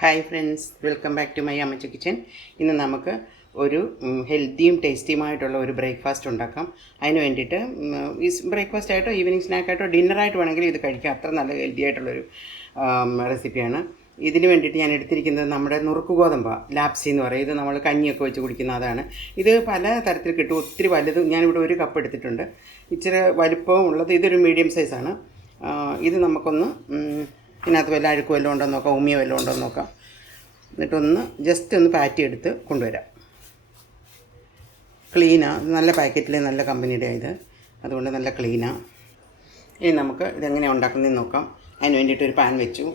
Hi friends welcome back to my Ammacha kitchen ഇന്ന് നമുക്ക് ഒരു ഹെൽത്തിയും ടേസ്റ്റിയുമായിട്ടുള്ള ഒരു ബ്രേക്ക്ഫാസ്റ്റ് ഉണ്ടാക്കാം. അതിന് വേണ്ടിയിട്ട് ഈ ബ്രേക്ക്ഫാസ്റ്റ് ആയിട്ടോ ഈവനിങ് സ്നാക്കായിട്ടോ ഡിന്നറായിട്ട് വേണമെങ്കിലും ഇത് കഴിക്കാം. അത്ര നല്ല ഹെൽത്തി ആയിട്ടുള്ളൊരു റെസിപ്പിയാണ് ഇതിന് വേണ്ടിയിട്ട് ഞാൻ എടുത്തിരിക്കുന്നത് നമ്മുടെ നുറുക്ക് ഗോതമ്പ ലാപ്സി എന്ന് പറയും. ഇത് നമ്മൾ കഞ്ഞിയൊക്കെ വെച്ച് കുടിക്കുന്ന അതാണ്. ഇത് പല തരത്തിൽ കിട്ടും. ഒത്തിരി വലുത് ഞാനിവിടെ ഒരു കപ്പ് എടുത്തിട്ടുണ്ട്. ഇച്ചിരി വലുപ്പവും ഉള്ളത് ഇതൊരു മീഡിയം സൈസാണ് ഇത് നമുക്കൊന്ന് ഇതിനകത്ത് വല്ല അഴുക്ക് വല്ലതും ഉണ്ടോ നോക്കാം ഉമ്മിയ വല്ലതും ഉണ്ടോ നോക്കാം. എന്നിട്ടൊന്ന് ജസ്റ്റ് ഒന്ന് പാറ്റി എടുത്ത് കൊണ്ടുവരാം. ക്ലീനാണ് നല്ല പാക്കറ്റിൽ നല്ല കമ്പനിയുടെ ഇത്. അതുകൊണ്ട് നല്ല ക്ലീനാണ് ഇനി നമുക്ക് ഇതെങ്ങനെയാണ് ഉണ്ടാക്കുന്നതെന്ന് നോക്കാം. അതിന് വേണ്ടിയിട്ട് ഒരു പാൻ വെച്ചു.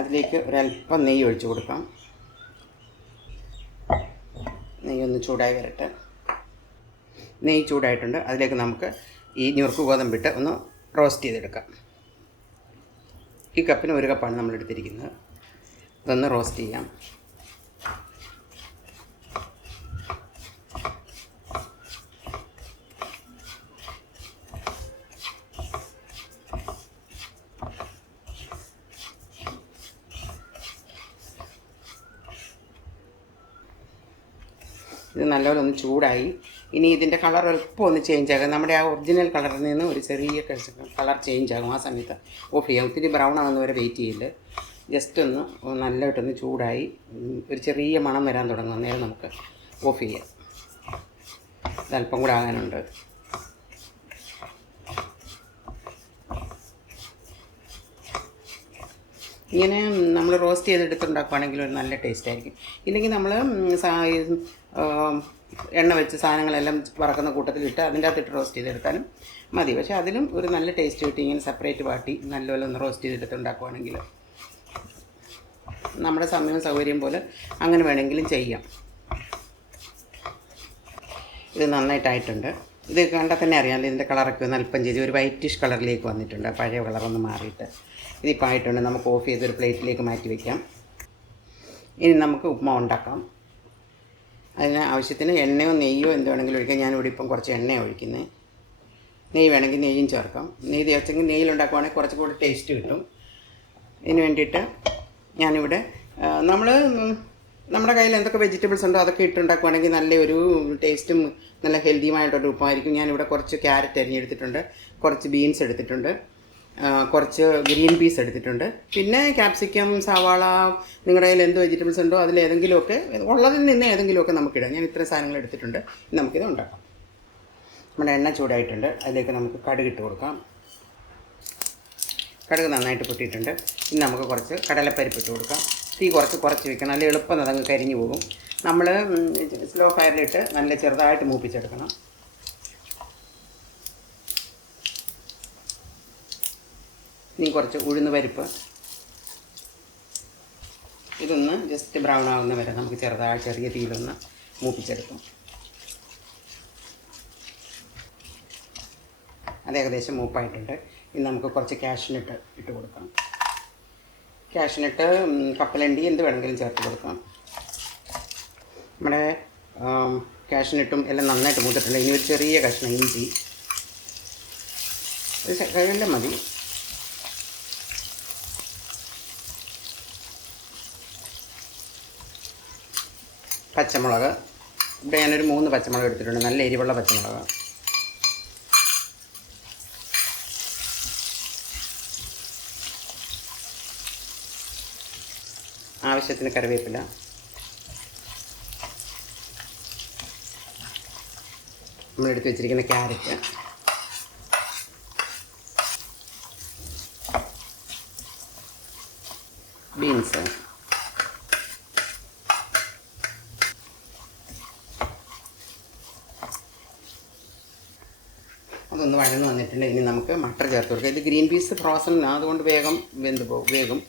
അതിലേക്ക് ഒരല്പം നെയ്യ് ഒഴിച്ചു കൊടുക്കാം. നെയ്യ് ഒന്ന് ചൂടായി വരട്ടെ. നെയ്യ് ചൂടായിട്ടുണ്ട്. അതിലേക്ക് നമുക്ക് ഈ ഞുറുക്ക് ഗോതമ്പിട്ട് ഒന്ന് റോസ്റ്റ് ചെയ്തെടുക്കാം. ഈ കപ്പിന് ഒരു കപ്പാണ് നമ്മൾ എടുത്തിരിക്കുന്നത്. ഇതൊന്ന് റോസ്റ്റ് ചെയ്യാം. ഇത് നല്ലപോലെ ഒന്ന് ചൂടായി. ഇനി ഇതിന്റെ കളർ എളുപ്പം ഒന്ന് ചേഞ്ച് ആകും നമ്മുടെ ആ ഒറിജിനൽ കളറിൽ നിന്ന് ഒരു ചെറിയ കളർ ചേഞ്ച് ആകും ആ സമയത്ത്. ഓഫ് ചെയ്യാം. ഒത്തിരി ബ്രൗൺ ആകുന്ന വരെ വെയിറ്റ് ചെയ്യില്ല. ജസ്റ്റ് ഒന്ന് നല്ലതായിട്ടൊന്ന് ചൂടായി. ഒരു ചെറിയ മണം വരാൻ തുടങ്ങും. അന്നേരം നമുക്ക് ഓഫ് ചെയ്യാം. ഇതല്പം കൂടെ ആകാനുണ്ട്. ഇങ്ങനെ നമ്മൾ റോസ്റ്റ് ചെയ്തെടുത്തുണ്ടാക്കുവാണെങ്കിൽ ഒരു നല്ല ടേസ്റ്റ് ആയിരിക്കും. ഇല്ലെങ്കിൽ നമ്മൾ എണ്ണ വെച്ച് സാധനങ്ങളെല്ലാം വറക്കുന്ന കൂട്ടത്തിലിട്ട് അതിന്റെ അകത്തിട്ട് റോസ്റ്റ് ചെയ്തെടുത്താലും മതി. പക്ഷേ അതിലും ഒരു നല്ല ടേസ്റ്റ് കിട്ടി. ഇങ്ങനെ സെപ്പറേറ്റ് വാട്ടി നല്ലപോലെ ഒന്ന് റോസ്റ്റ് ചെയ്തെടുത്ത് ഉണ്ടാക്കുവാണെങ്കിൽ നമ്മുടെ സമയവും സൗകര്യം പോലെ അങ്ങനെ വേണമെങ്കിലും ചെയ്യാം. ഇത് നന്നായിട്ടായിട്ടുണ്ട്. ഇത് കണ്ടാൽ തന്നെ അറിയാമല്ലോ ഇതിന്റെ കളറൊക്കെ ഒന്ന് അല്പം ചെയ്ത് ഒരു വൈറ്റിഷ് കളറിലേക്ക് വന്നിട്ടുണ്ട്. പഴയ കളറൊന്ന് മാറിയിട്ട്. ഇതിപ്പോൾ ആയിട്ടുണ്ട്. നമുക്ക് ഓഫ് ചെയ്ത് ഒരു പ്ലേറ്റിലേക്ക് മാറ്റി വയ്ക്കാം ഇനി നമുക്ക് ഉപ്മാവ് ഉണ്ടാക്കാം. അതിന് ആവശ്യത്തിന് എണ്ണയോ നെയ്യോ എന്ത് വേണമെങ്കിലും ഒഴിക്കാം ഞാനിവിടെ ഇപ്പം കുറച്ച് എണ്ണ ഒഴിക്കുന്നത്. നെയ്യ് വേണമെങ്കിൽ നെയ്യും ചേർക്കാം. നെയ്യ് ചേർച്ചെങ്കിൽ നെയ്യിലുണ്ടാക്കുവാണെങ്കിൽ കുറച്ച് കൂടി ടേസ്റ്റ് കിട്ടും. ഇതിന് വേണ്ടിയിട്ട് ഞാനിവിടെ നമ്മൾ നമ്മുടെ കയ്യിൽ എന്തൊക്കെ വെജിറ്റബിൾസ് ഉണ്ടോ അതൊക്കെ ഇട്ടുണ്ടാക്കുവാണെങ്കിൽ നല്ലൊരു ടേസ്റ്റും നല്ല ഹെൽത്തിയുമായിട്ടൊരു ഉപ്പായിരിക്കും ഞാനിവിടെ കുറച്ച് ക്യാരറ്റ് അരിഞ്ഞെടുത്തിട്ടുണ്ട്. കുറച്ച് ബീൻസ് എടുത്തിട്ടുണ്ട്. കുറച്ച് ഗ്രീൻ പീസ് എടുത്തിട്ടുണ്ട്. പിന്നെ ക്യാപ്സിക്കം സവാള നിങ്ങളുടെ കയ്യിൽ എന്ത് വെജിറ്റബിൾസ് ഉണ്ടോ അതിൽ ഏതെങ്കിലുമൊക്കെ ഉള്ളതിൽ നിന്ന് ഏതെങ്കിലുമൊക്കെ നമുക്കിടാം ഞാൻ ഇത്രയും സാധനങ്ങൾ എടുത്തിട്ടുണ്ട്. നമുക്കിത് ഉണ്ടാക്കാം. നമ്മുടെ എണ്ണ ചൂടായിട്ടുണ്ട്. അതിലേക്ക് നമുക്ക് കടുക് ഇട്ട് കൊടുക്കാം. കടുക് നന്നായിട്ട് പൊട്ടിയിട്ടുണ്ട്. ഇനി നമുക്ക് കുറച്ച് കടലപ്പരിപ്പ് ഇട്ട് കൊടുക്കാം. തീ കുറച്ച് കുറച്ച് വെക്കണം. അല്ലെങ്കിൽ എളുപ്പം അതങ്ങ് കരിഞ്ഞു പോകും. നമ്മൾ സ്ലോ ഫയറിലിട്ട് നല്ല ചെറുതായിട്ട് മൂപ്പിച്ചെടുക്കണം. ഇനി കുറച്ച് ഉഴുന്ന് പരിപ്പ്. ഇതൊന്ന് ജസ്റ്റ് ബ്രൗൺ ആവുന്ന വരെ നമുക്ക് ചെറുതായി ചെറിയ തീയിലൊന്ന് മൂപ്പിച്ചെടുക്കും. അത് ഏകദേശം മൂപ്പായിട്ടുണ്ട്. ഇനി നമുക്ക് കുറച്ച് ക്യാഷിനിട്ട് ഇട്ട് കൊടുക്കാം. ക്യാഷിനിട്ട് കപ്പലണ്ടി എന്ത് വേണമെങ്കിലും ചേർത്ത് കൊടുക്കാം. നമ്മുടെ ക്യാഷിനിട്ടും എല്ലാം നന്നായിട്ട് മൂത്തിട്ടുണ്ട്. ഇനി ഒരു ചെറിയ കഷ്ണം ഇഞ്ചി. ഒരു മതി. പച്ചമുളക്. ഇവിടെ ഞാനൊരു മൂന്ന് പച്ചമുളക് എടുത്തിട്ടുണ്ട്. നല്ല എരിവുള്ള പച്ചമുളക്. ആവശ്യത്തിന് കറിവേപ്പില. നമ്മളെടുത്ത് വെച്ചിരിക്കുന്ന ക്യാരറ്റ്. ബീൻസ്. അതൊന്ന് വഴന്ന് വന്നിട്ടുണ്ട്. ഇനി നമുക്ക് മട്ടർ ചേർത്ത് കൊടുക്കാം. ഇത് ഗ്രീൻ പീസ് ഫ്രോസൺ അതുകൊണ്ട് വേഗം വെന്ത് പോകും. വേഗം.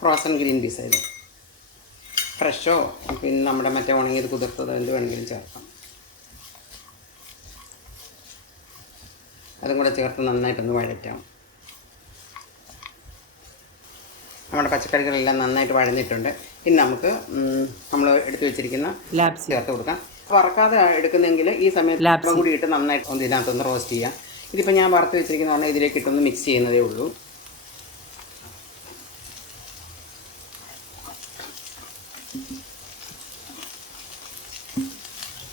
ഫ്രോസൺ ഗ്രീൻ പീസ് ഇത് ഫ്രഷോ? പിന്നെ നമ്മുടെ മറ്റേ ഉണങ്ങിയത് കുതിർത്തതോ എന്ത് വേണമെങ്കിലും ചേർക്കാം. അതും കൂടെ ചേർത്ത് നന്നായിട്ടൊന്ന് വഴറ്റാം. നമ്മുടെ പച്ചക്കറികളെല്ലാം നന്നായിട്ട് വഴഞ്ഞിട്ടുണ്ട്. ഇനി നമുക്ക് നമ്മൾ എടുത്തു വെച്ചിരിക്കുന്ന ലാബ്സ്. ചേർത്ത് കൊടുക്കാം. വറക്കാതെ എടുക്കുന്നെങ്കിൽ ഈ സമയത്ത് അപ്പം കൂടി ഇട്ട് നന്നായിട്ട് ഒന്ന് ഇതിനകത്തൊന്ന് റോസ്റ്റ് ചെയ്യാം. ഇതിപ്പോൾ ഞാൻ വറുത്ത് വെച്ചിരിക്കുന്ന പറഞ്ഞാൽ ഇതിലേക്ക് ഇട്ടൊന്ന് മിക്സ് ചെയ്യുന്നതേ ഉള്ളൂ.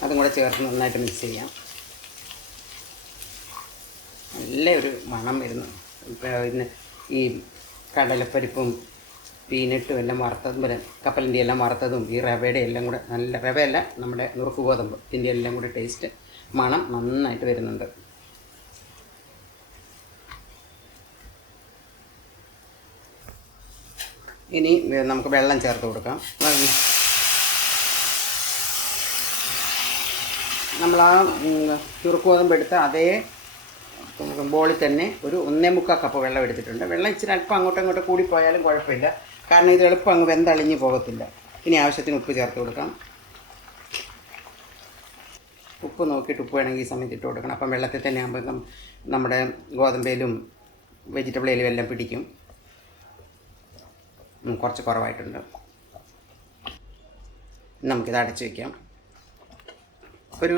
അതും കൂടെ ചേർത്ത് നന്നായിട്ട് മിക്സ് ചെയ്യാം. നല്ല ഒരു മണം വരുന്നു. ഇപ്പം ഇതിന് ഈ കടലപ്പരിപ്പും പീനട്ടും എല്ലാം വറുത്തതും പിന്നെ കപ്പലിന്റെ എല്ലാം വറുത്തതും ഈ റവയുടെ എല്ലാം കൂടെ നല്ല റവയല്ല നമ്മുടെ നുറുക്ക് ഗോതമ്പ് ഇതിന്റെ എല്ലാം കൂടെ ടേസ്റ്റ് മണം നന്നായിട്ട് വരുന്നുണ്ട്. ഇനി നമുക്ക് വെള്ളം ചേർത്ത് കൊടുക്കാം. നമ്മൾ ആ ചുറുക്ക് ഗോതമ്പ് എടുത്ത അതേ ബോളിൽ തന്നെ ഒരു ഒന്നേ മുക്കാൽ കപ്പ് വെള്ളം എടുത്തിട്ടുണ്ട്. വെള്ളം ഇച്ചിരി അല്പം അങ്ങോട്ടും ഇങ്ങോട്ടും കൂടിപ്പോയാലും കുഴപ്പമില്ല. കാരണം ഇത് എളുപ്പം അങ്ങ് വെന്തളിഞ്ഞ് പോകത്തില്ല. ഇനി ആവശ്യത്തിന് ഉപ്പ് ചേർത്ത് കൊടുക്കാം ഉപ്പ് നോക്കിയിട്ട് ഉപ്പ് വേണമെങ്കിൽ ഈ സമയത്ത് ഇട്ട് കൊടുക്കണം. അപ്പം വെള്ളത്തിൽ തന്നെ ആകുമ്പോൾ നമ്മുടെ ഗോതമ്പയിലും വെജിറ്റബിളിലും എല്ലാം പിടിക്കും. കുറച്ച് കുറവായിട്ടുണ്ട്. നമുക്കിത് അടച്ച് വയ്ക്കാം ഒരു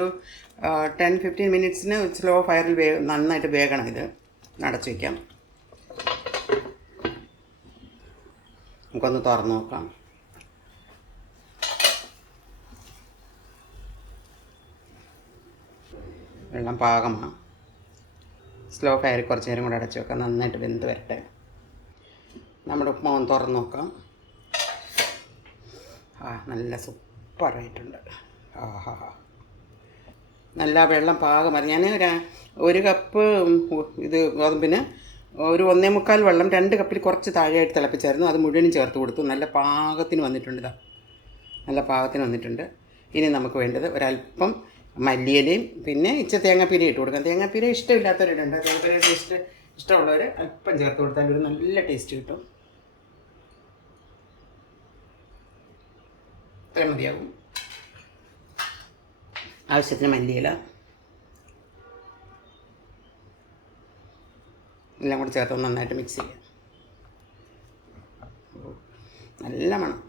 ടെൻ ഫിഫ്റ്റീൻ മിനിറ്റ്സിന് സ്ലോ ഫയറിൽ വേ നന്നായിട്ട് വേഗണം ഇത്. അടച്ച് വയ്ക്കാം നമുക്കൊന്ന് തുറന്നു നോക്കാം. വെള്ളം പാകമാണ് സ്ലോ ഫയറിൽ കുറച്ച് നേരം കൂടെ അടച്ചു വെക്കാം. നന്നായിട്ട് വെന്ത് വരട്ടെ. നമ്മുടെ ഉപ്മാവ് ഒന്ന് തുറന്ന് നോക്കാം. ആ നല്ല സൂപ്പറായിട്ടുണ്ട് ആഹാ നല്ല വെള്ളം പാകമായി ഞാൻ ഒരു- ഒരു കപ്പ് ഇത് ഗോതമ്പിന് ഒരു ഒന്നേ മുക്കാൽ വെള്ളം രണ്ട് കപ്പിൽ കുറച്ച് താഴെയായിട്ട് തിളപ്പിച്ചായിരുന്നു. അത് മുഴുവനും ചേർത്ത് കൊടുത്തു. നല്ല പാകത്തിന് വന്നിട്ടുണ്ട് ഇതാ. നല്ല പാകത്തിന് വന്നിട്ടുണ്ട്. ഇനി നമുക്ക് വേണ്ടത് ഒരല്പം മല്ലിയിലയും പിന്നെ ഇച്ച തേങ്ങാപ്പീര ഇട്ട് കൊടുക്കാം. തേങ്ങാപ്പീര ഇഷ്ടമില്ലാത്തവരുണ്ട്. തേങ്ങാപ്പീര ടേസ്റ്റ് ഇഷ്ടമുള്ളവർ അല്പം ചേർത്ത് കൊടുത്താൽ ഒരു നല്ല ടേസ്റ്റ് കിട്ടും. ഇത്രയും മതിയാകും ആവശ്യത്തിന് മല്ലിയില. എല്ലാം കൂടി ചേർത്ത് നന്നായിട്ട് മിക്സ് ചെയ്യുക നല്ല മണം.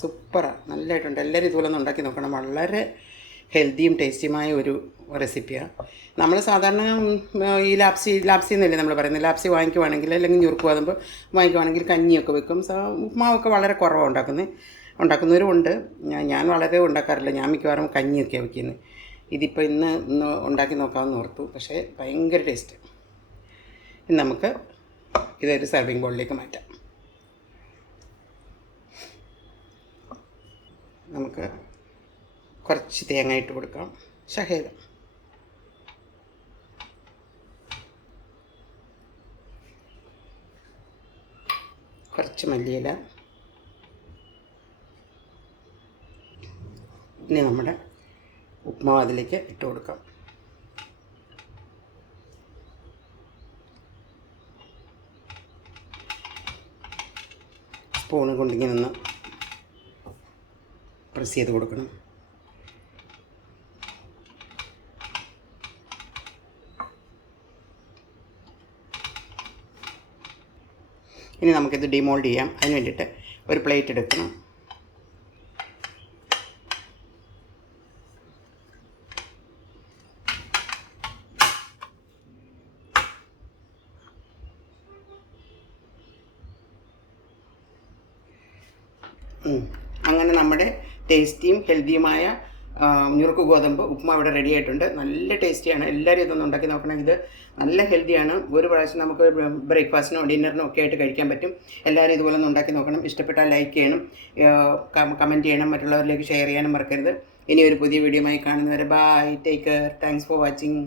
സൂപ്പറാണ്. നല്ലതായിട്ടുണ്ട് എല്ലാവരും ഇതുപോലെ ഒന്ന് ഉണ്ടാക്കി നോക്കണം. വളരെ ഹെൽത്തിയും ടേസ്റ്റിയുമായ ഒരു റെസിപ്പിയാണ് നമ്മൾ സാധാരണ ഈ ലാപ്സി ലാപ്സി എന്നല്ലേ നമ്മൾ പറയുന്നത്? ലാപ്സി വാങ്ങിക്കുവാണെങ്കിൽ അല്ലെങ്കിൽ ഞുറുക്ക് വാങ്ങുമ്പോൾ വാങ്ങിക്കുവാണെങ്കിൽ കഞ്ഞിയൊക്കെ വെക്കും. ഉപ്മാവൊക്കെ വളരെ കുറവാണ് ഉണ്ടാക്കുന്നത് ഉണ്ടാക്കുന്നവരും ഉണ്ട്. ഞാൻ വളരെ ഉണ്ടാക്കാറില്ല. ഞാൻ മിക്കവാറും കഞ്ഞിയൊക്കെയാണ് വെക്കുന്നത് ഇതിപ്പോൾ ഇന്ന് ഇന്ന് ഉണ്ടാക്കി നോക്കാമെന്ന് ഓർത്തു. പക്ഷേ ഭയങ്കര ടേസ്റ്റ് നമുക്ക് ഇതൊരു സർവിങ് ബോളിലേക്ക് മാറ്റാം. നമുക്ക് കുറച്ച് തേങ്ങ ഇട്ട് കൊടുക്കാം. ഷഹേദ. കുറച്ച് മല്ലിയില. ഇനി നമ്മുടെ ഉപ്മാവ് അതിലേക്ക് ഇട്ട് കൊടുക്കാം. സ്പൂണ് കൊണ്ടിങ്ങനെ ഒന്ന് പ്രസ് ചെയ്ത് കൊടുക്കണം. ഇനി നമുക്കിത് ഡിമോൾഡ് ചെയ്യാം. അതിന് വേണ്ടിയിട്ട് ഒരു പ്ലേറ്റ് എടുക്കണം. അങ്ങനെ നമ്മുടെ ടേസ്റ്റിയും ഹെൽത്തിയുമായ ഞുറുക്ക് ഗോതമ്പ് ഉപ്മാ ഇവിടെ റെഡി ആയിട്ടുണ്ട്. നല്ല ടേസ്റ്റിയാണ് എല്ലാവരും ഇതൊന്നും ഉണ്ടാക്കി നോക്കണം. ഇത് നല്ല ഹെൽത്തിയാണ് ഒരു പ്രാവശ്യം നമുക്ക് ബ്രേക്ക്ഫാസ്റ്റിനോ ഡിന്നറിനോ ഒക്കെ ആയിട്ട് കഴിക്കാൻ പറ്റും. എല്ലാവരും ഇതുപോലെ ഒന്ന് ഉണ്ടാക്കി നോക്കണം. ഇഷ്ടപ്പെട്ടാൽ ലൈക്ക് ചെയ്യണം. കമന്റ് ചെയ്യണം. മറ്റുള്ളവരിലേക്ക് ഷെയർ ചെയ്യാനും മറക്കരുത്. ഇനി ഒരു പുതിയ വീഡിയോയുമായി കാണുന്നവരെ bye take care thanks for watching